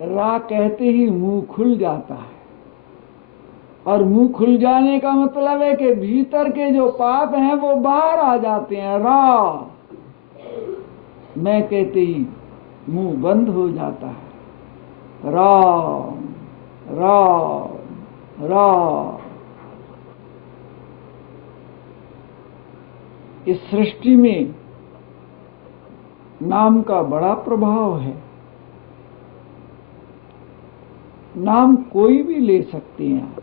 रा कहते ही मुंह खुल जाता है, और मुंह खुल जाने का मतलब है कि भीतर के जो पाप हैं वो बाहर आ जाते हैं। रा मैं कहते ही मुंह बंद हो जाता है। राम राम राम। इस सृष्टि में नाम का बड़ा प्रभाव है। नाम कोई भी ले सकते हैं,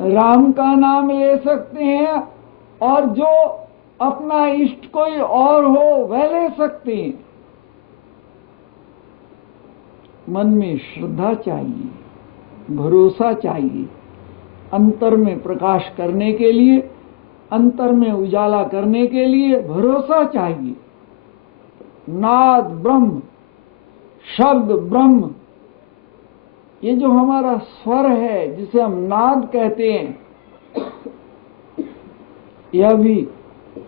राम का नाम ले सकते हैं, और जो अपना इष्ट कोई और हो वह ले सकते हैं। मन में श्रद्धा चाहिए, भरोसा चाहिए, अंतर में प्रकाश करने के लिए, अंतर में उजाला करने के लिए भरोसा चाहिए। नाद ब्रह्म, शब्द ब्रह्म, ये जो हमारा स्वर है जिसे हम नाद कहते हैं, यह भी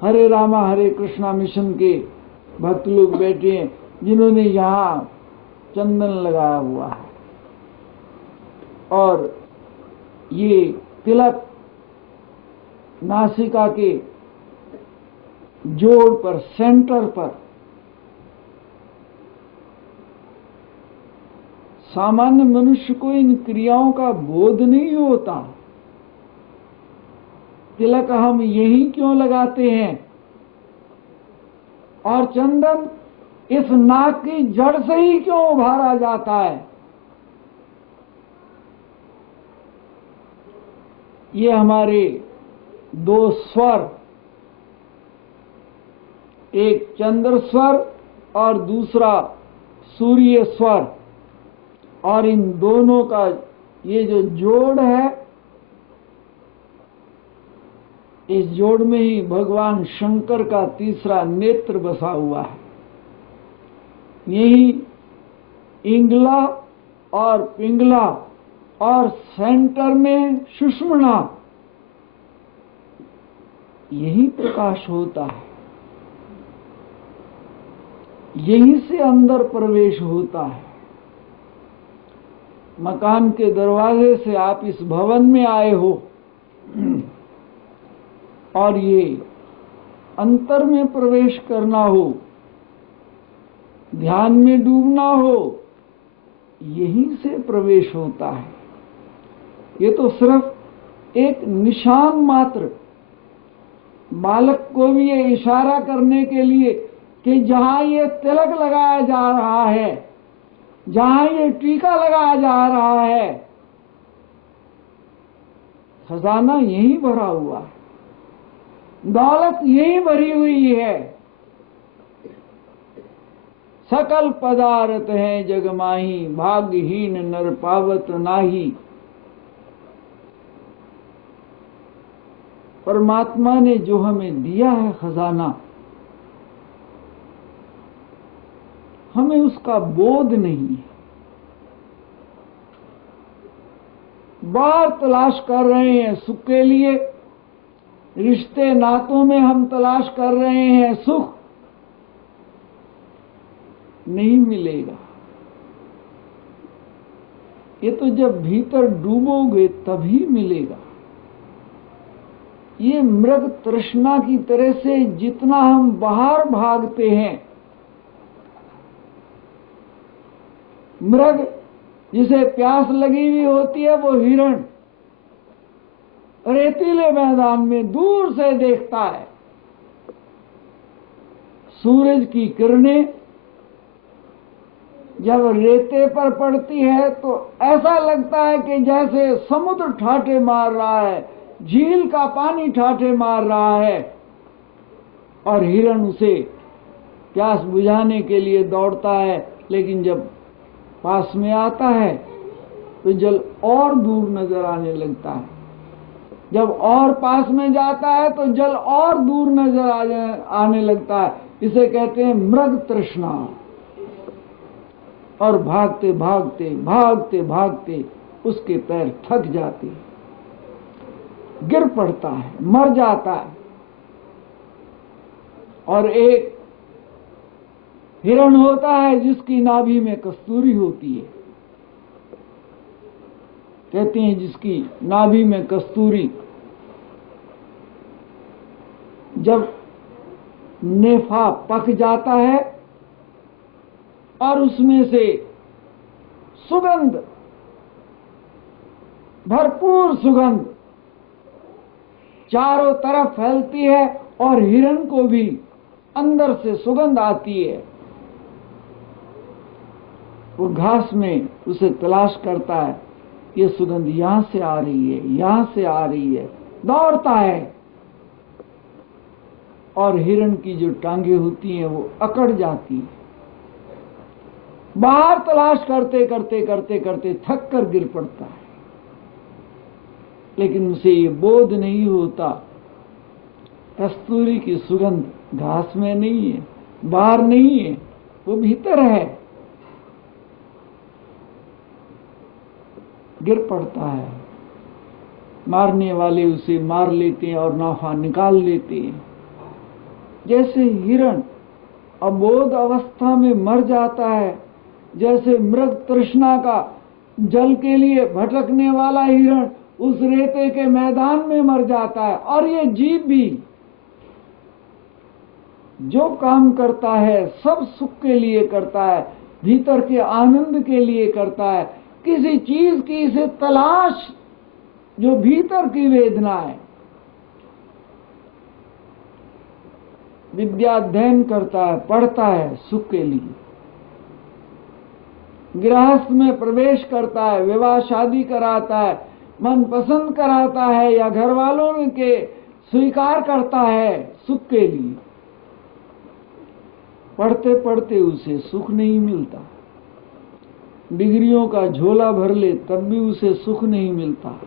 हरे रामा हरे कृष्णा मिशन के भक्त लोग बैठे हैं जिन्होंने यहाँ चंदन लगाया हुआ है, और ये तिलक नासिका के जोड़ पर, सेंटर पर। सामान्य मनुष्य को इन क्रियाओं का बोध नहीं होता। तिलक हम यही क्यों लगाते हैं, और चंदन इस नाक की जड़ से ही क्यों उभारा जाता है, ये हमारे दो स्वर, एक चंद्र स्वर और दूसरा सूर्य स्वर, और इन दोनों का ये जो जोड़ है, इस जोड़ में ही भगवान शंकर का तीसरा नेत्र बसा हुआ है। यही इंगला और पिंगला, और सेंटर में सुषुम्ना, यही प्रकाश होता है, यहीं से अंदर प्रवेश होता है। मकान के दरवाजे से आप इस भवन में आए हो, और ये अंतर में प्रवेश करना हो, ध्यान में डूबना हो, यहीं से प्रवेश होता है। ये तो सिर्फ एक निशान मात्र, बालक को भी ये इशारा करने के लिए कि जहां ये तिलक लगाया जा रहा है, जहां ये टीका लगाया जा रहा है, खजाना यहीं भरा हुआ है, दौलत यहीं भरी हुई है। सकल पदार्थ हैं जग माही, भाग्यहीन नर पावत नाही। परमात्मा ने जो हमें दिया है खजाना, हमें उसका बोध नहीं है। बाहर तलाश कर रहे हैं सुख के लिए, रिश्ते नातों में हम तलाश कर रहे हैं सुख, नहीं मिलेगा। ये तो जब भीतर डूबोगे तभी मिलेगा। ये मृग तृष्णा की तरह से जितना हम बाहर भागते हैं, मृग जिसे प्यास लगी हुई होती है, वो हिरण रेतीले मैदान में दूर से देखता है। सूरज की किरणें जब रेते पर पड़ती है तो ऐसा लगता है कि जैसे समुद्र ठाठे मार रहा है, झील का पानी ठाठे मार रहा है, और हिरण उसे प्यास बुझाने के लिए दौड़ता है। लेकिन जब पास में आता है तो जल और दूर नजर आने लगता है, जब और पास में जाता है तो जल और दूर नजर आने लगता है। इसे कहते हैं मृग तृष्णा। और भागते भागते भागते भागते उसके पैर थक जाते, गिर पड़ता है, मर जाता है। और एक हिरण होता है जिसकी नाभि में कस्तूरी होती है। कहते हैं जिसकी नाभि में कस्तूरी, जब नेफा पक जाता है और उसमें से सुगंध, भरपूर सुगंध चारों तरफ फैलती है और हिरण को भी अंदर से सुगंध आती है। वो घास में उसे तलाश करता है, ये सुगंध यहां से आ रही है, यहां से आ रही है, दौड़ता है और हिरण की जो टांगे होती हैं वो अकड़ जाती है। बाहर तलाश करते करते करते करते थक कर गिर पड़ता है, लेकिन उसे ये बोध नहीं होता कस्तूरी की सुगंध घास में नहीं है, बाहर नहीं है, वो भीतर है। गिर पड़ता है, मारने वाले उसे मार लेते हैं और नाफा निकाल लेते हैं। जैसे हिरण अबोध अवस्था में मर जाता है, जैसे मृग तृष्णा का जल के लिए भटकने वाला हिरण उस रेते के मैदान में मर जाता है, और ये जीव भी जो काम करता है सब सुख के लिए करता है, भीतर के आनंद के लिए करता है। किसी चीज की इसे तलाश, जो भीतर की वेदना है। विद्या अध्ययन करता है, पढ़ता है सुख के लिए। गृहस्थ में प्रवेश करता है, विवाह शादी कराता है, मन पसंद कराता है या घर वालों के स्वीकार करता है सुख के लिए। पढ़ते पढ़ते उसे सुख नहीं मिलता, डिग्रियों का झोला भर ले तब भी उसे सुख नहीं मिलता।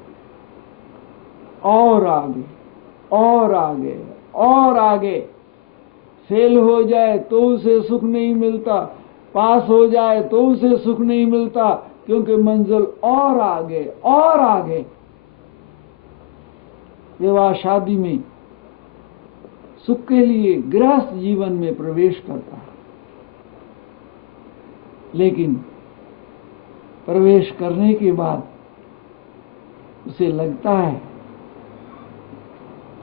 और आगे और आगे और आगे, फेल हो जाए तो उसे सुख नहीं मिलता, पास हो जाए तो उसे सुख नहीं मिलता, क्योंकि मंजिल और आगे और आगे। विवाह शादी में सुख के लिए गृहस्थ जीवन में प्रवेश करता है, लेकिन प्रवेश करने के बाद उसे लगता है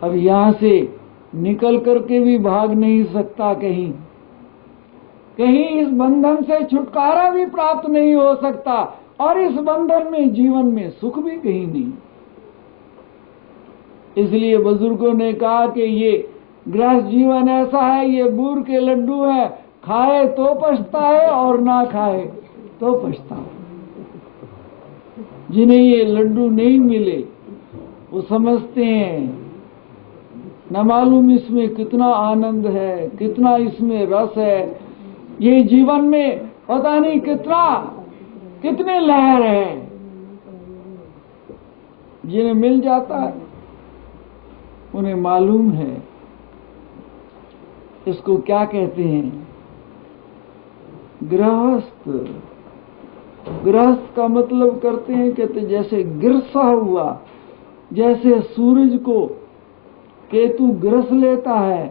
अब यहां से निकल करके भी भाग नहीं सकता, कहीं कहीं इस बंधन से छुटकारा भी प्राप्त नहीं हो सकता, और इस बंधन में जीवन में सुख भी कहीं नहीं। इसलिए बुजुर्गों ने कहा कि ये गृहस्थ जीवन ऐसा है, ये बूर के लड्डू है, खाए तो पछता है और ना खाए तो पछता है। जिन्हें ये लड्डू नहीं मिले वो समझते हैं न मालूम इसमें कितना आनंद है, कितना इसमें रस है, ये जीवन में पता नहीं कितने लहर है। जिन्हें मिल जाता है उन्हें मालूम है इसको क्या कहते हैं, गृहस्थ। गृहस्थ का मतलब करते हैं, कहते जैसे गिरसा हुआ, जैसे सूरज को केतु ग्रस लेता है,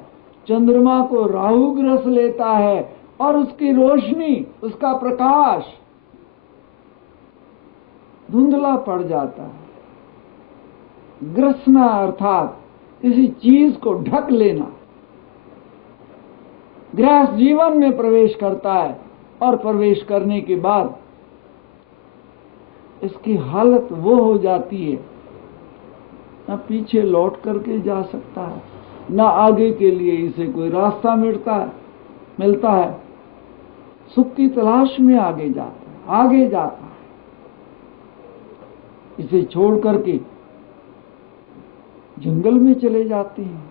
चंद्रमा को राहु ग्रस लेता है, और उसकी रोशनी, उसका प्रकाश धुंधला पड़ जाता है। ग्रसना अर्थात किसी चीज को ढक लेना। गृहस्थ जीवन में प्रवेश करता है और प्रवेश करने के बाद इसकी हालत वो हो जाती है, न पीछे लौट करके जा सकता है, न आगे के लिए इसे कोई रास्ता मिलता है। सुख की तलाश में आगे जाता है। इसे छोड़ करके जंगल में चले जाते हैं।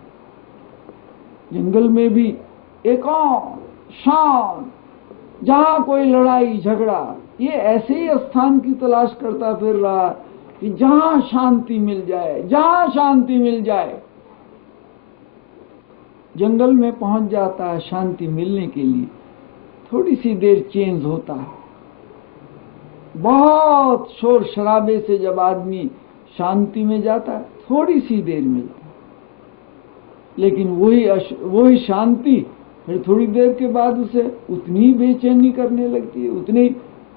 जंगल में भी एकांत, शांत, जहां कोई लड़ाई झगड़ा, ये ऐसे ही स्थान की तलाश करता फिर रहा कि जहां शांति मिल जाए, जहां शांति मिल जाए। जंगल में पहुंच जाता है शांति मिलने के लिए। थोड़ी सी देर चेंज होता है, बहुत शोर शराबे से जब आदमी शांति में जाता है थोड़ी सी देर मिलता है, लेकिन वही शांति फिर थोड़ी देर के बाद उसे उतनी बेचैनी करने लगती है, उतनी।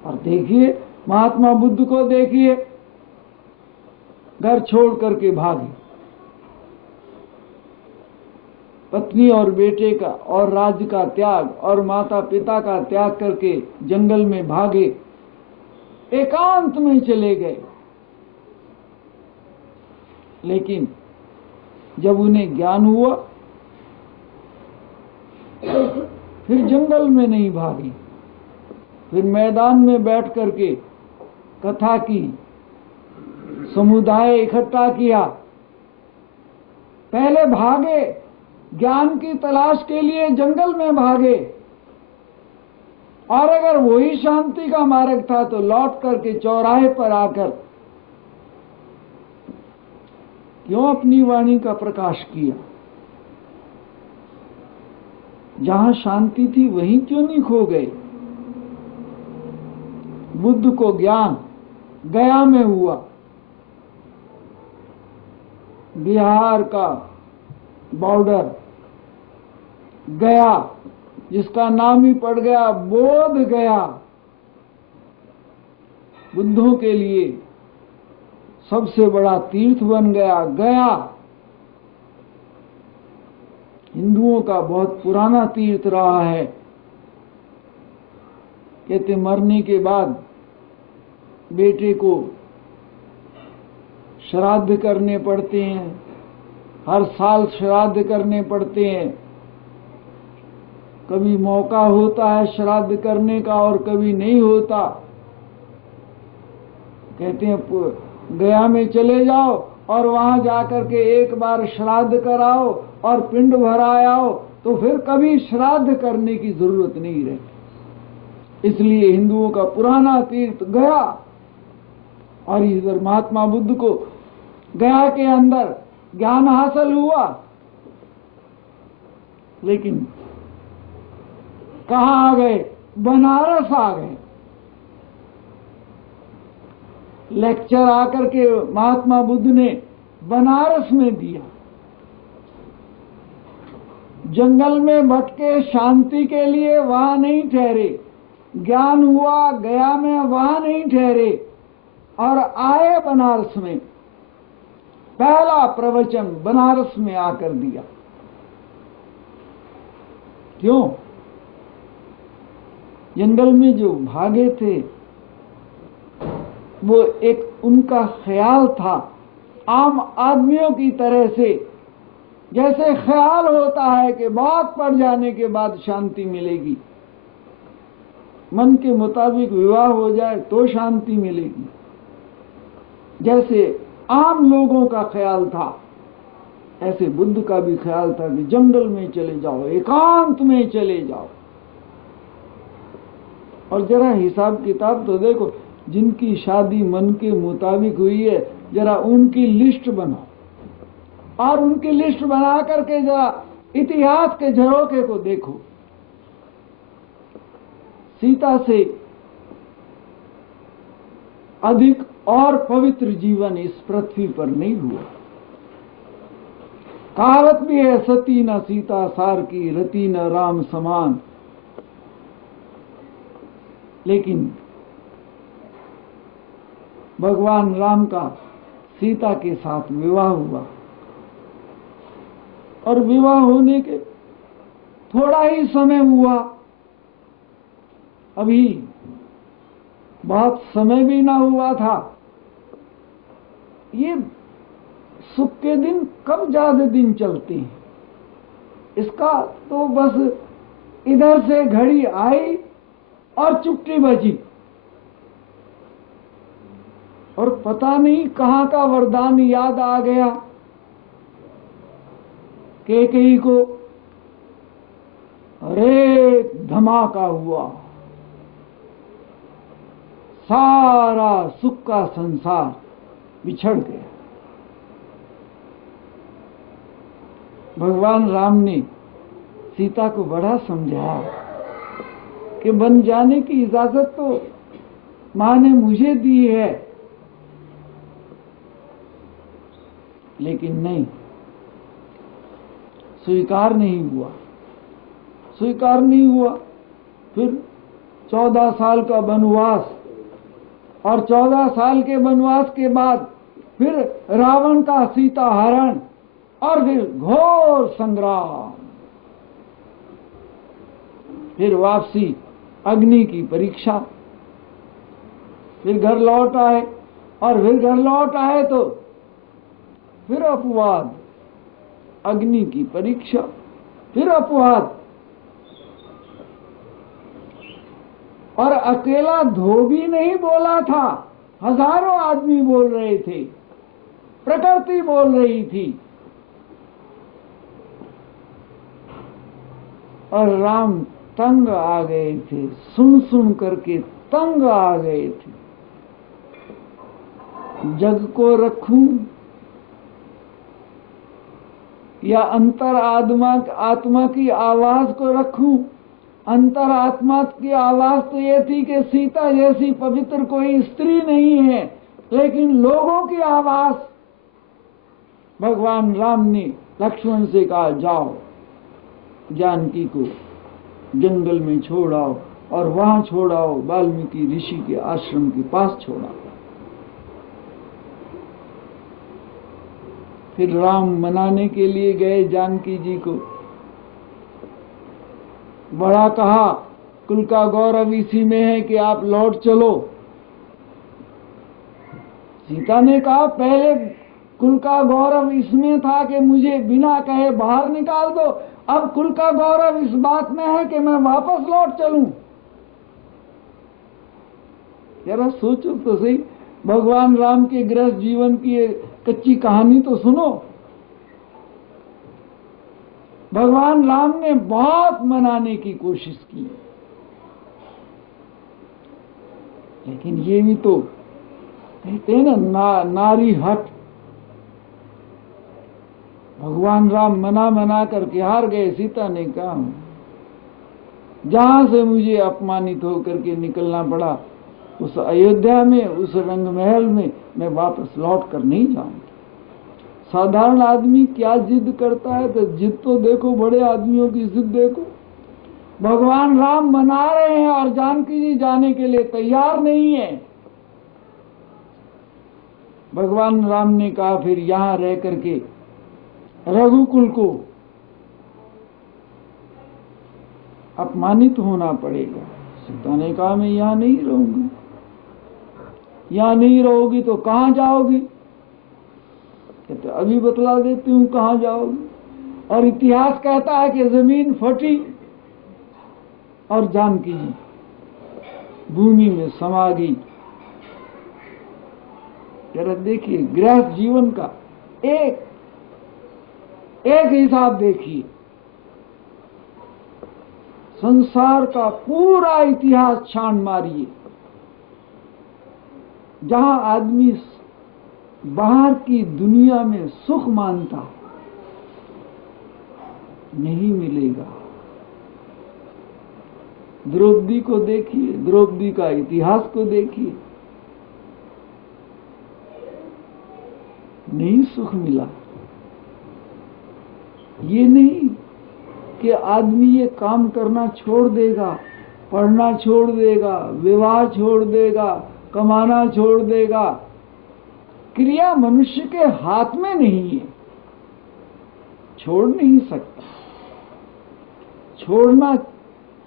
और देखिए महात्मा बुद्ध को देखिए, घर छोड़ करके भागे, पत्नी और बेटे का और राज्य का त्याग और माता पिता का त्याग करके जंगल में भागे, एकांत में चले गए। लेकिन जब उन्हें ज्ञान हुआ फिर जंगल में नहीं भागे, फिर मैदान में बैठ करके कथा की, समुदाय इकट्ठा किया। पहले भागे, ज्ञान की तलाश के लिए जंगल में भागे, और अगर वही शांति का मार्ग था तो लौट करके चौराहे पर आकर क्यों अपनी वाणी का प्रकाश किया? जहां शांति थी वहीं क्यों नहीं खो गए? बुद्ध को ज्ञान गया में हुआ, बिहार का बॉर्डर गया, जिसका नाम ही पड़ गया बोध गया। बुद्धों के लिए सबसे बड़ा तीर्थ बन गया गया। हिंदुओं का बहुत पुराना तीर्थ रहा है। कहते मरने के बाद बेटे को श्राद्ध करने पड़ते हैं, हर साल श्राद्ध करने पड़ते हैं। कभी मौका होता है श्राद्ध करने का और कभी नहीं होता। कहते हैं गया में चले जाओ और वहां जाकर के एक बार श्राद्ध कराओ और पिंड भराओ, तो फिर कभी श्राद्ध करने की जरूरत नहीं रहती। इसलिए हिंदुओं का पुराना तीर्थ गया। और इधर महात्मा बुद्ध को गया के अंदर ज्ञान हासिल हुआ, लेकिन कहां आ गए? बनारस आ गए। लेक्चर आकर के महात्मा बुद्ध ने बनारस में दिया। जंगल में भटके शांति के लिए वहां नहीं ठहरे, ज्ञान हुआ गया में वहां नहीं ठहरे, और आए बनारस में। पहला प्रवचन बनारस में आकर दिया। क्यों? जंगल में जो भागे थे वो एक उनका ख्याल था, आम आदमियों की तरह से। जैसे ख्याल होता है कि बहुत पड़ जाने के बाद शांति मिलेगी, मन के मुताबिक विवाह हो जाए तो शांति मिलेगी, जैसे आम लोगों का ख्याल था, ऐसे बुद्ध का भी ख्याल था कि जंगल में चले जाओ, एकांत में चले जाओ। और जरा हिसाब किताब तो देखो, जिनकी शादी मन के मुताबिक हुई है जरा उनकी लिस्ट बनाओ, और उनकी लिस्ट बना करके जरा इतिहास के झरोखे को देखो। सीता से अधिक और पवित्र जीवन इस पृथ्वी पर नहीं हुआ। कहावत भी है, सती न सीता सार की, रति न राम समान। लेकिन भगवान राम का सीता के साथ विवाह हुआ, और विवाह होने के थोड़ा ही समय हुआ, अभी बहुत समय भी ना हुआ था। ये सुख के दिन कब ज्यादा दिन चलते हैं? इसका तो बस इधर से घड़ी आई और चुटकी बजी, और पता नहीं कहां का वरदान याद आ गया कैकेयी को। अरे धमाका हुआ, सारा सुख का संसार बिछड़ गया। भगवान राम ने सीता को बड़ा समझाया कि बन जाने की इजाजत तो मां ने मुझे दी है, लेकिन नहीं, स्वीकार नहीं हुआ। स्वीकार नहीं हुआ। फिर 14 साल का वनवास, और 14 साल के वनवास के बाद फिर रावण का सीता हरण, और फिर घोर संग्राम, फिर वापसी, अग्नि की परीक्षा। फिर घर लौट आए, और फिर घर लौट आए तो फिर अपवाद, अग्नि की परीक्षा, फिर अपवाद। और अकेला धोबी नहीं बोला था, हजारों आदमी बोल रहे थे, प्रकृति बोल रही थी। और राम तंग आ गए थे, सुन सुन करके तंग आ गए थे। जग को रखूं या अंतर आत्मा की आवाज को रखूं? अंतर आत्मा की आवाज तो ये थी कि सीता जैसी पवित्र कोई स्त्री नहीं है, लेकिन लोगों की आवाज। भगवान राम ने लक्ष्मण से कहा, जाओ जानकी को जंगल में छोड़ाओ, और वहां छोड़ाओ, वाल्मीकि ऋषि के आश्रम के पास छोड़ाओ। फिर राम मनाने के लिए गए जानकी जी को। बड़ा कहा, कुल का गौरव इसी में है कि आप लौट चलो। सीता ने कहा, पहले कुल का गौरव इसमें था कि मुझे बिना कहे बाहर निकाल दो, अब कुल का गौरव इस बात में है कि मैं वापस लौट चलूं। जरा सोचो तो सही, भगवान राम के गृहस्थ जीवन की एक कच्ची कहानी तो सुनो। भगवान राम ने बहुत मनाने की कोशिश की, लेकिन ये भी तो कहते हैं ना, नारी हट। भगवान राम मना करके हार गए। सीता ने कहा, जहां से मुझे अपमानित होकर के निकलना पड़ा, उस अयोध्या में, उस रंग महल में मैं वापस लौट कर नहीं जाऊंगी। साधारण आदमी क्या जिद करता है, तो जिद तो देखो, बड़े आदमियों की जिद देखो। भगवान राम मना रहे हैं और जानकी जी जाने के लिए तैयार नहीं है। भगवान राम ने कहा, फिर यहां रह करके रघुकुल को अपमानित होना पड़ेगा। सीता ने कहा, मैं यहां नहीं रहूंगी। यहां नहीं रहोगी तो कहां जाओगी? कहते, अभी बतला देती हूं कहां जाओगी। और इतिहास कहता है कि जमीन फटी और जानकी जी भूमि में समा गई। जरा देखिए, गृहस्थ जीवन का एक हिसाब देखिए। संसार का पूरा इतिहास छान मारिए, जहां आदमी बाहर की दुनिया में सुख मानता, नहीं मिलेगा। द्रौपदी को देखिए, द्रौपदी का इतिहास को देखिए, नहीं सुख मिला। ये नहीं कि आदमी ये काम करना छोड़ देगा, पढ़ना छोड़ देगा, विवाह छोड़ देगा, कमाना छोड़ देगा। क्रिया मनुष्य के हाथ में नहीं है, छोड़ नहीं सकता।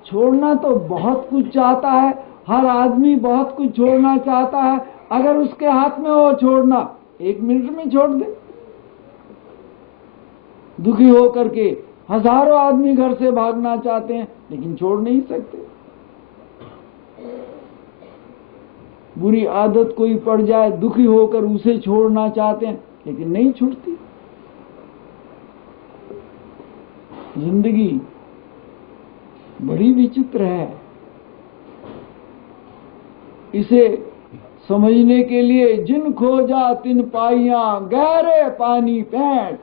छोड़ना तो बहुत कुछ चाहता है, हर आदमी बहुत कुछ छोड़ना चाहता है। अगर उसके हाथ में हो छोड़ना, 1 मिनट में छोड़ दे। दुखी होकर के हजारों आदमी घर से भागना चाहते हैं, लेकिन छोड़ नहीं सकते। बुरी आदत कोई पड़ जाए, दुखी होकर उसे छोड़ना चाहते हैं, लेकिन नहीं छूटती। जिंदगी बड़ी विचित्र है। इसे समझने के लिए जिन खोजा तिन पाइयां, गहरे पानी पैंठ।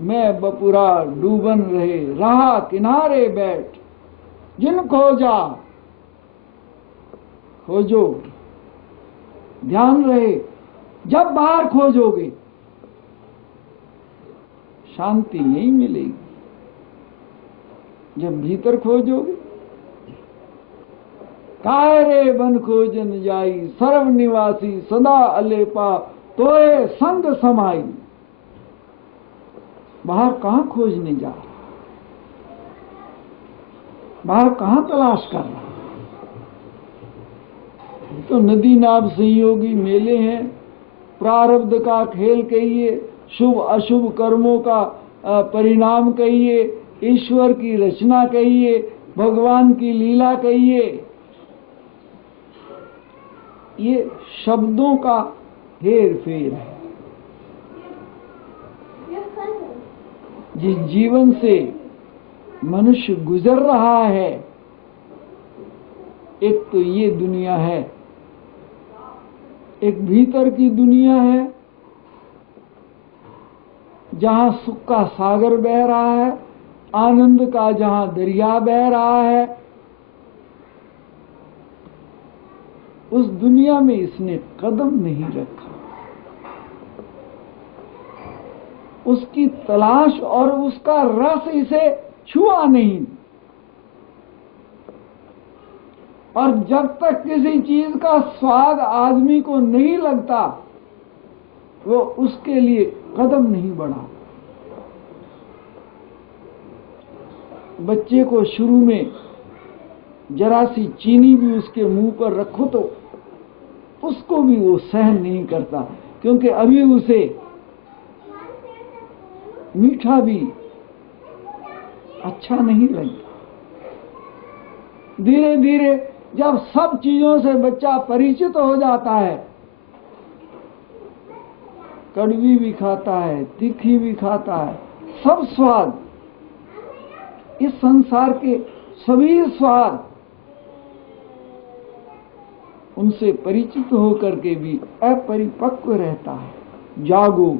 मैं बपुरा डूबन रहे, रहा किनारे बैठ। जिन खोजा, खोजो, ध्यान रहे, जब बाहर खोजोगे शांति नहीं मिलेगी। जब भीतर खोजोगे। काय रे बन खोजन जाई, सर्व निवासी सदा अलेपा, तोए संग समाई। बाहर कहां खोजने जा रहा, बाहर कहां तलाश कर रहा। तो नदी नाव संयोगी मेले हैं, प्रारब्ध का खेल कहिए, शुभ अशुभ कर्मों का परिणाम कहिए, ईश्वर की रचना कहिए, भगवान की लीला कहिए, ये शब्दों का हेर फेर है। जिस जीवन से मनुष्य गुजर रहा है, एक तो ये दुनिया है, एक भीतर की दुनिया है जहां सुख का सागर बह रहा है, आनंद का जहां दरिया बह रहा है। उस दुनिया में इसने कदम नहीं रखा, उसकी तलाश और उसका रस इसे छुआ नहीं। और जब तक किसी चीज का स्वाद आदमी को नहीं लगता, वो उसके लिए कदम नहीं बढ़ा। बच्चे को शुरू में जरा सी चीनी भी उसके मुंह पर रखो तो उसको भी वो सहन नहीं करता, क्योंकि अभी उसे मीठा भी अच्छा नहीं लगता। धीरे धीरे जब सब चीजों से बच्चा परिचित हो जाता है, कड़वी भी खाता है, तीखी भी खाता है, सब स्वाद, इस संसार के सभी स्वाद, उनसे परिचित होकर के भी अपरिपक्व रहता है। जागो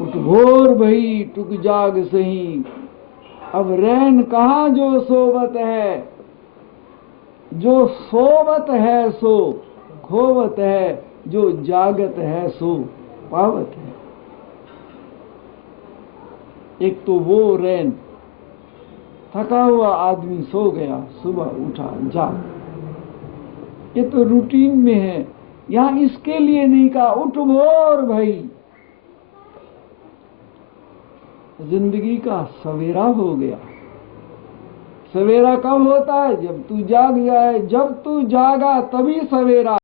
उठ भोर भई टुक जाग सही, अब रैन कहाँ जो सोवत है, जो सोवत है सो खोवत है, जो जागत है सो पावत है। एक तो वो रैन, थका हुआ आदमी सो गया, सुबह उठा जाग, ये तो रूटीन में है। यहां इसके लिए नहीं कहा उठ भोर भाई, जिंदगी का सवेरा हो गया। सवेरा कब होता है? जब तू जाग जाए, जब तू जागा तभी सवेरा।